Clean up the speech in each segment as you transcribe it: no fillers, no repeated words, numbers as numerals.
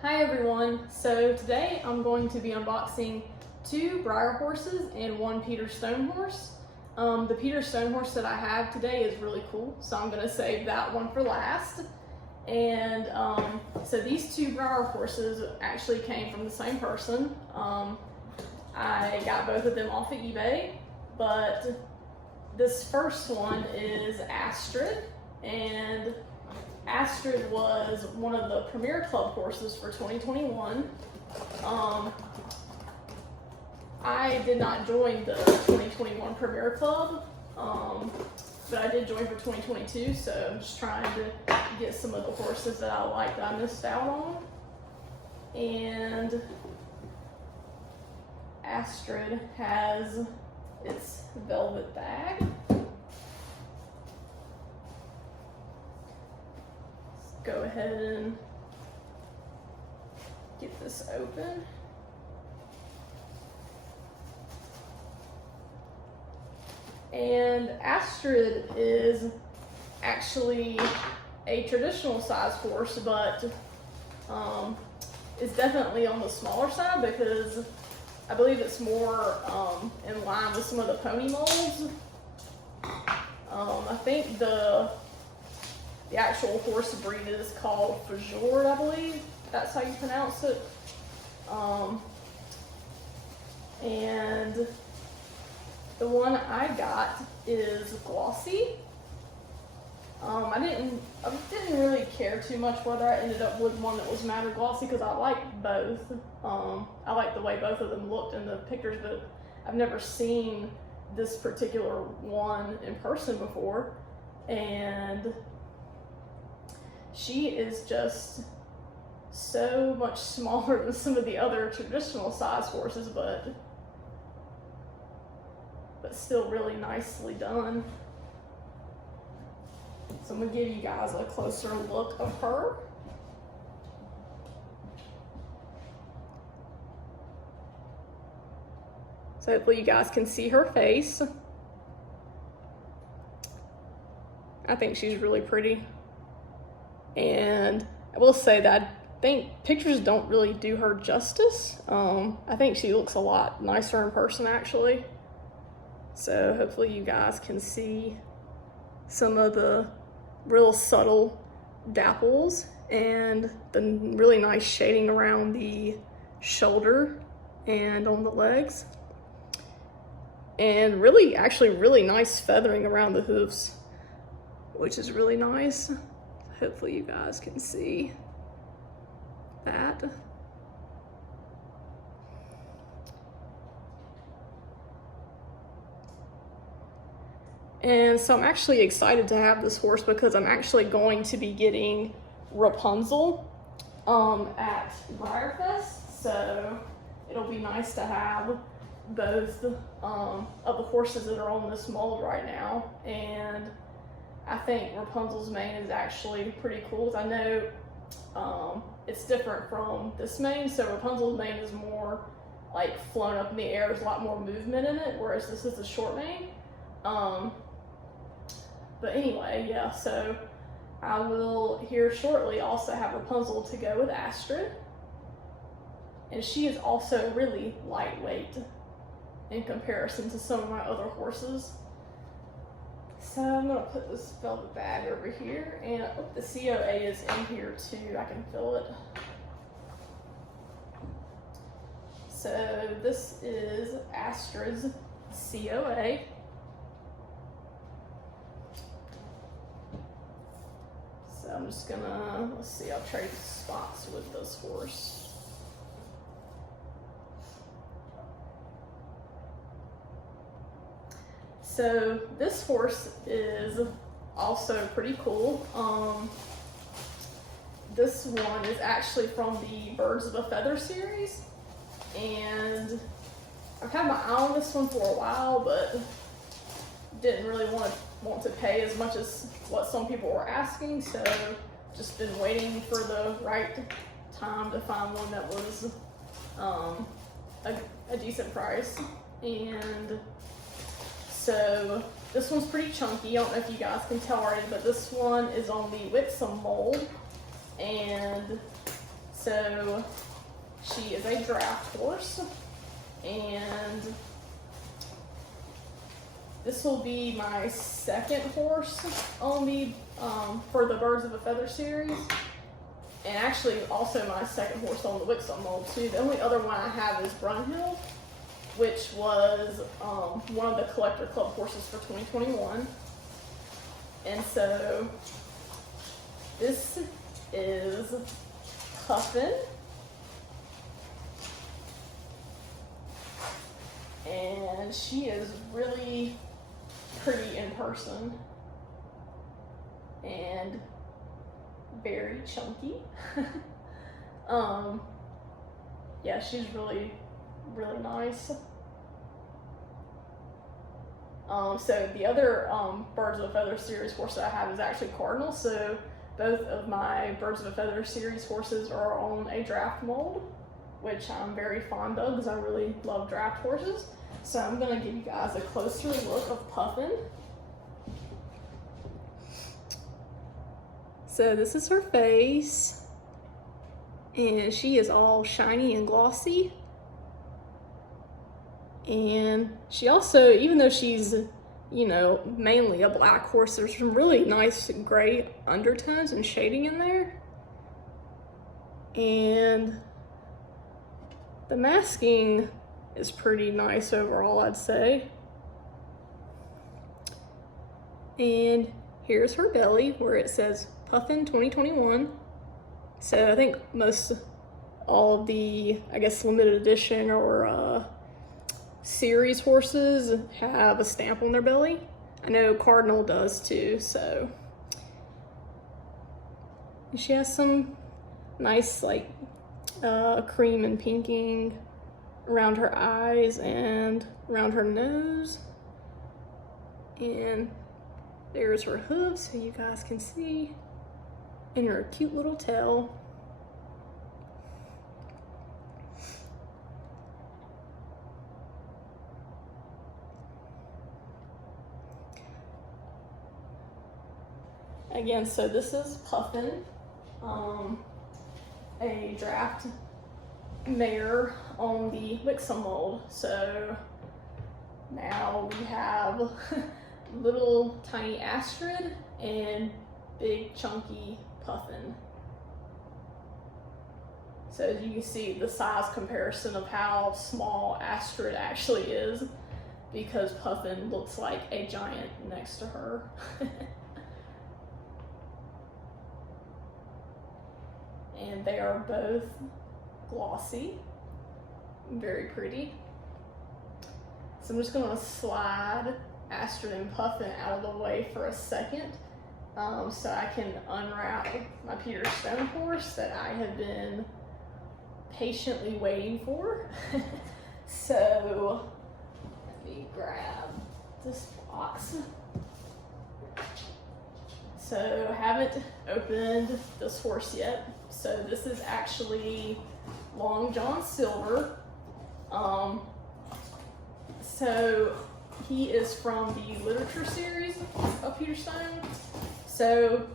Hi everyone, so today I'm going to be unboxing two Breyer horses and one Peter Stone horse. The Peter Stone horse that I have today is really cool, so I'm going to save that one for last. And so these two Breyer horses actually came from the same person. I got both of them off of eBay, but this first one is Astrid, and Astrid was one of the Premier Club horses for 2021. I did not join the 2021 Premier Club, but I did join for 2022, so I'm just trying to get some of the horses that I like that I missed out on. And Astrid has its velvet bag. Go ahead and get this open. And Astrid is actually a traditional size horse, but it's definitely on the smaller side because I believe it's more in line with some of the pony molds. I think the actual horse breed is called Fjord, I believe. That's how you pronounce it. And the one I got is glossy. I didn't really care too much whether I ended up with one that was matte or glossy because I like both. I like the way both of them looked in the pictures, but I've never seen this particular one in person before. And she is just so much smaller than some of the other traditional size horses, but still really nicely done. So I'm gonna give you guys a closer look of her. So hopefully you guys can see her face. I think she's really pretty. And I will say that I think pictures don't really do her justice. I think she looks a lot nicer in person actually. So hopefully you guys can see some of the real subtle dapples and the really nice shading around the shoulder and on the legs. And actually really nice feathering around the hoofs, which is really nice. Hopefully you guys can see that. And so I'm actually excited to have this horse because I'm actually going to be getting Rapunzel at Breyer Fest. So it'll be nice to have both of the horses that are on this mold right now. And I think Rapunzel's mane is actually pretty cool. I know it's different from this mane. So Rapunzel's mane is more like flown up in the air. There's a lot more movement in it, whereas this is a short mane. But anyway, yeah, so I will here shortly also have Rapunzel to go with Astrid. And she is also really lightweight in comparison to some of my other horses. So I'm gonna put this velvet bag over here, and the COA is in here too, I can feel it. So this is Astrid's COA. So I'm just gonna, let's see, I'll trade spots with this horse. So this horse is also pretty cool. This one is actually from the Birds of a Feather series, and I've had my eye on this one for a while, but didn't really want to pay as much as what some people were asking, so just been waiting for the right time to find one that was a decent price. And so this one's pretty chunky. I don't know if you guys can tell already, but this one is on the Wixom Mold. And so So she is a draft horse, and this will be my second horse on the for the Birds of a Feather series, and actually also my second horse on the Wixom Mold too. The only other one I have is Brunhill, which was one of the Collector Club horses for 2021. And so this is Puffin. And she is really pretty in person and very chunky. Yeah, she's really nice. So the other Birds of a Feather series horse that I have is actually Cardinal. So both of my Birds of a Feather series horses are on a draft mold, which I'm very fond of because I really love draft horses. So I'm gonna give you guys a closer look of Puffin. So this is her face, and she is all shiny and glossy. And she also, even though she's, you know, mainly a black horse, there's some really nice gray undertones and shading in there. And the masking is pretty nice overall, I'd say. And here's her belly where it says Puffin 2021. So I think all of the, I guess, limited edition or series horses have a stamp on their belly. I know Cardinal does too, so. And she has some nice like cream and pinking around her eyes and around her nose. And there's her hooves so you guys can see, and her cute little tail. Again, so this is Puffin, a draft mare on the Wixom Mold. So now we have little tiny Astrid and big chunky Puffin. So as you can see, the size comparison of how small Astrid actually is, because Puffin looks like a giant next to her. And they are both glossy, very pretty. So I'm just gonna slide Astrid and Puffin out of the way for a second, so I can unwrap my Peter Stone horse that I have been patiently waiting for. So let me grab this box. So I haven't opened this horse yet. So this is actually Long John Silver. So he is from the literature series of Peter Stone. So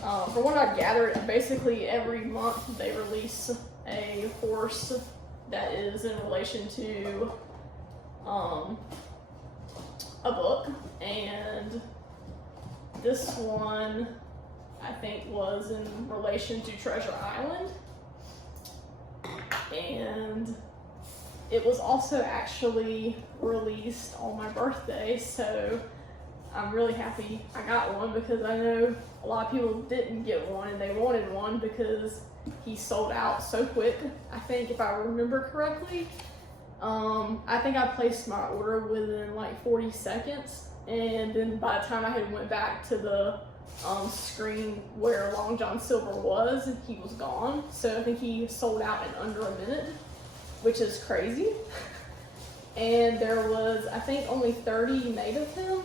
from what I've gathered, basically every month they release a horse that is in relation to a book, and this one I think was in relation to Treasure Island, and it was also actually released on my birthday, so I'm really happy I got one, because I know a lot of people didn't get one and they wanted one because he sold out so quick. I think if I remember correctly, I think I placed my order within like 40 seconds, and then by the time I had went back to the screen where Long John Silver was, he was gone. So I think he sold out in under a minute, which is crazy. And there was, I think, only 30 made of him.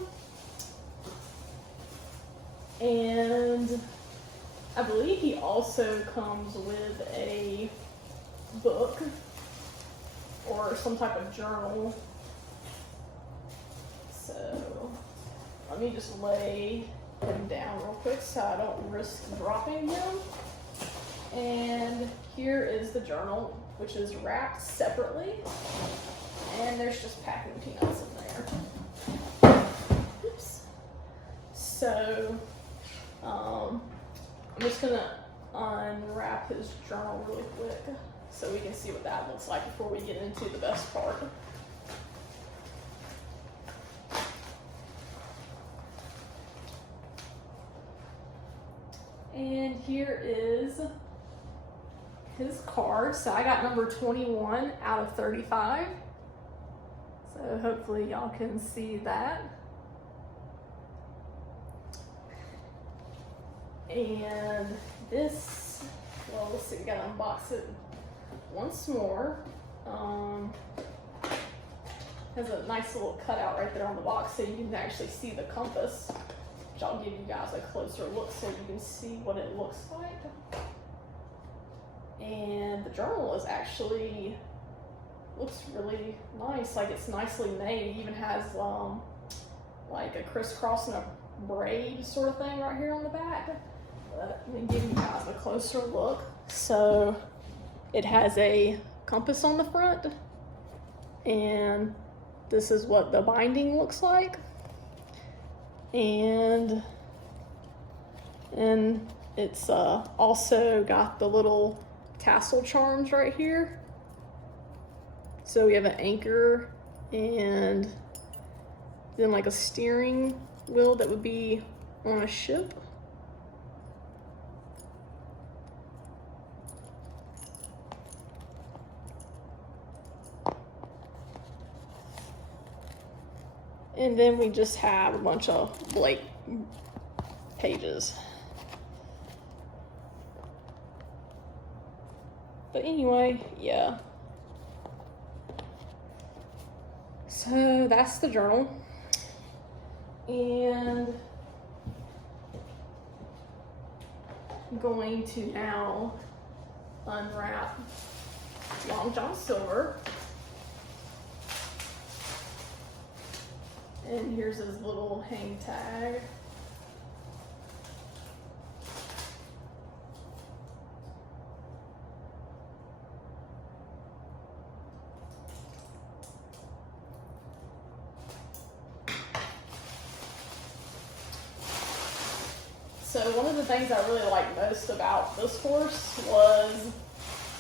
And I believe he also comes with a book or some type of journal. So let me just lay him down real quick so I don't risk dropping him. And here is the journal, which is wrapped separately, and there's just packing peanuts in there. Oops. So, I'm just gonna unwrap his journal really quick so we can see what that looks like before we get into the best part. And here is his card. So I got number 21 out of 35. So hopefully y'all can see that. And this, well, let's see, we gotta unbox it once more. Has a nice little cutout right there on the box so you can actually see the compass, which I'll give you guys a closer look so you can see what it looks like. And the journal is actually, looks really nice, like it's nicely made. It even has like a crisscross and a braid sort of thing right here on the back. Let me give you guys a closer look. So it has a compass on the front, and this is what the binding looks like. And it's also got the little tassel charms right here. So we have an anchor and then like a steering wheel that would be on a ship. And then we just have a bunch of blank pages. But anyway, yeah. So that's the journal. And I'm going to now unwrap Long John Silver. And here's his little hang tag. So one of the things I really liked most about this horse was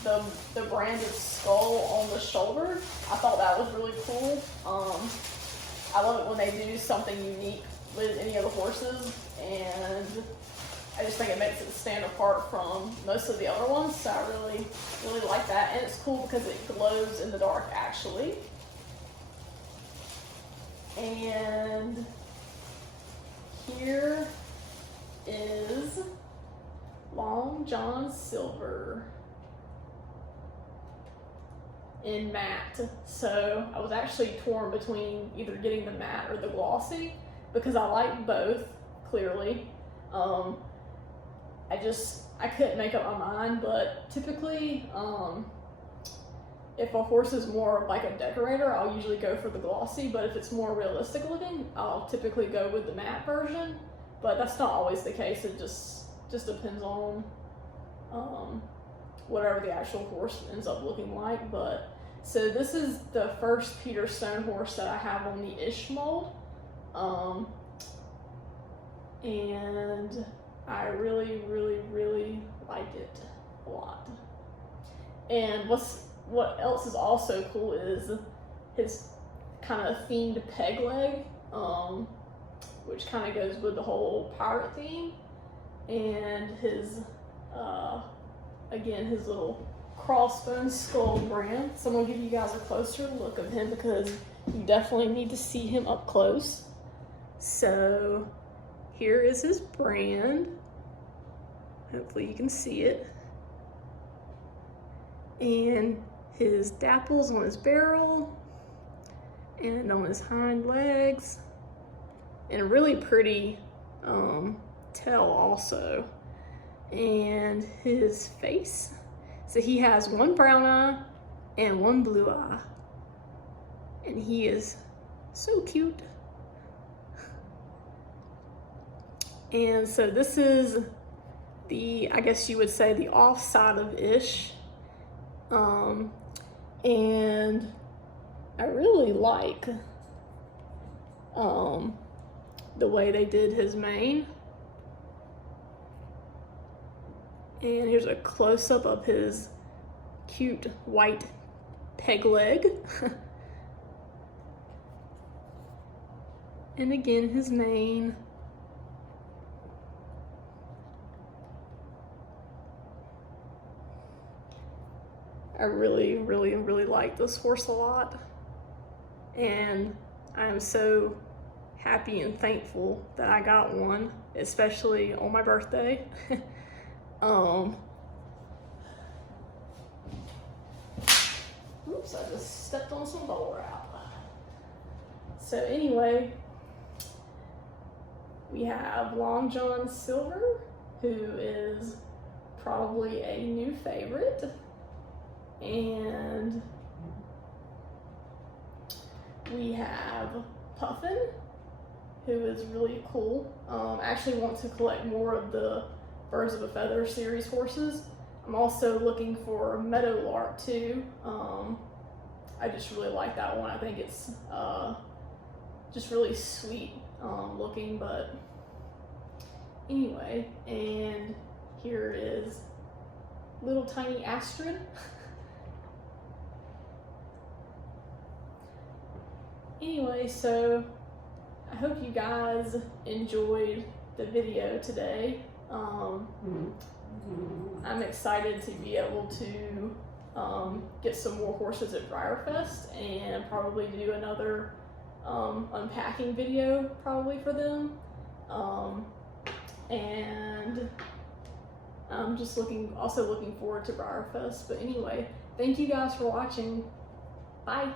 the branded skull on the shoulder. I thought that was really cool. I love it when they do something unique with any of the horses, and I just think it makes it stand apart from most of the other ones, so I really, really like that. And it's cool because it glows in the dark, actually. And here is Long John Silver in matte. So I was actually torn between either getting the matte or the glossy because I like both, clearly. I couldn't make up my mind, but typically if a horse is more like a decorator, I'll usually go for the glossy, but if it's more realistic looking, I'll typically go with the matte version. But that's not always the case. It just depends on whatever the actual horse ends up looking like. But so this is the first Peter Stone horse that I have on the Ish mold, and I really, really, really like it a lot. And what else is also cool is his kind of themed peg leg, which kind of goes with the whole pirate theme, and his again, his little crossbone skull brand. So I'm gonna give you guys a closer look of him because you definitely need to see him up close. So here is his brand. Hopefully you can see it. And his dapples on his barrel and on his hind legs. And a really pretty tail also. And his face. So he has one brown eye and one blue eye. And he is so cute. And so this is the, I guess you would say, the off side of Ish. And I really like the way they did his mane. And here's a close-up of his cute white peg leg. And again, his mane. I really, really, really like this horse a lot. And I am so happy and thankful that I got one, especially on my birthday. Oops, I just stepped on some bubble wrap. So anyway, we have Long John Silver, who is probably a new favorite. And we have Puffin, who is really cool. I actually want to collect more of the Birds of a Feather series horses. I'm also looking for Meadowlark too. I just really like that one. I think it's just really sweet looking, but anyway, and here is little tiny Astrid. Anyway, so I hope you guys enjoyed the video today. I'm excited to be able to get some more horses at Breyer Fest and probably do another unpacking video probably for them. And I'm just also looking forward to Breyer Fest. But anyway, thank you guys for watching. Bye.